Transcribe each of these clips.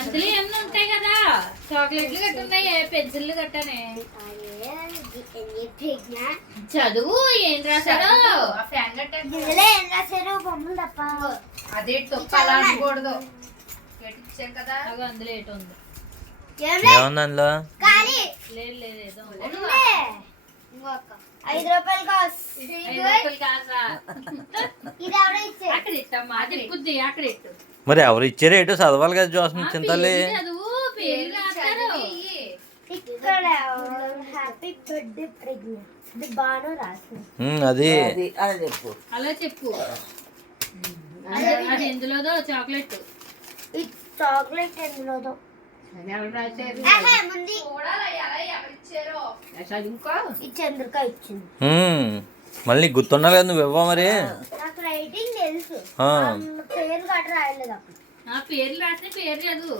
అందులో ఏమన్నా ఉంటాయి కదా, చాక్లెట్లు గట్ట ఉన్నాయి, పెన్సిల్ గట్టనే. చదువు ఏం రాశారో ఏం రాశారు? బొమ్మలు తప్ప అదే తొప్పాలా అనకూడదు కదా. అందులో ఏటో ఉంది. ఏముంది అందులో? లేదు లేదు ఏదో ఉంది. 5 రూపాయలు కాసు. 5 రూపాయలు కాసా? ఇది ఎవరో ఇచ్చారు. అక్కడ ఇట్టమ్మా, అది బుద్ధి అక్కడ ఇట్టు. మరి ఎవరు ఇచ్చారు? ఏటో చదవాలి కదా జోసం చింతలే. చదువు పేరు రాస్తారు. ఇక్కడ హ్యాపీ బర్త్డే ప్రజ్ఞ ఇది బాను రాసింది. అది అలా చెప్పు. అది ఎందులోదో చాక్లెట్. ఈ చాక్లెట్ ఎందులోదో ఈ చంద్రిక ఇచ్చింది. మళ్ళీ గుర్తుండాలి కదా, నువ్వు ఇవ్వ మరి. నాకు రైటింగ్ తెలుసు, పేరు గట్రా రాయలేదు అప్పుడు. ఆ పేర్లు రాస్తే పేరు చదువు.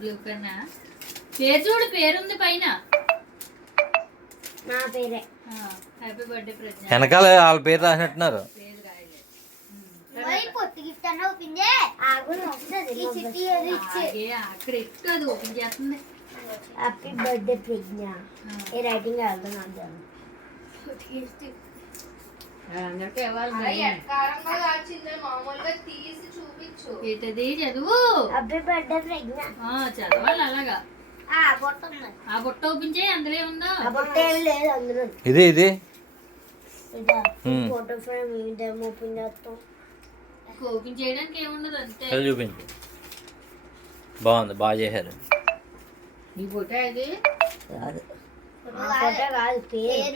బ్లూ కన్నా పేరు చూడు, పేరుంది పైన. నా పేరే. హ్యాపీ బర్త్డే ప్రజ్ఞ. వెనకాల వాళ్ళ పేరు రాసినట్టున్నారు. పేరు రాయలేదు. పొత్తి గిఫ్ట్ అన్న ఓపెన్ అక్కడ ఎక్కువ అది ఓపెన్ చేస్తుంది. హ్యాపీ బర్త్డే ప్రజ్ఞ. ఏ రైటింగ్ వెళ్తున్నాను. మామూలుగా తీసి చూపించు. ఏంటది చదువు? హ్యాపీ బర్త్డే ప్రజ్ఞ. చదవాలి అలాగా. బొట్ట ఆ బుట్ట ఓపెన్ చేయి, అందులో ఏముందో. బొట్ట ఏం లేదు అందులో. ఇది ఫోటో ఫ్రేమ్ ఇదేమో ఓపెన్ చేస్తాం. ఓపెన్ చేయడానికి ఏముండదు అంతే. చూపించు. బాగుంది, బాగా చేశారు. ఈ ఫోటో ఇది ఫోటో కాదు పేరు.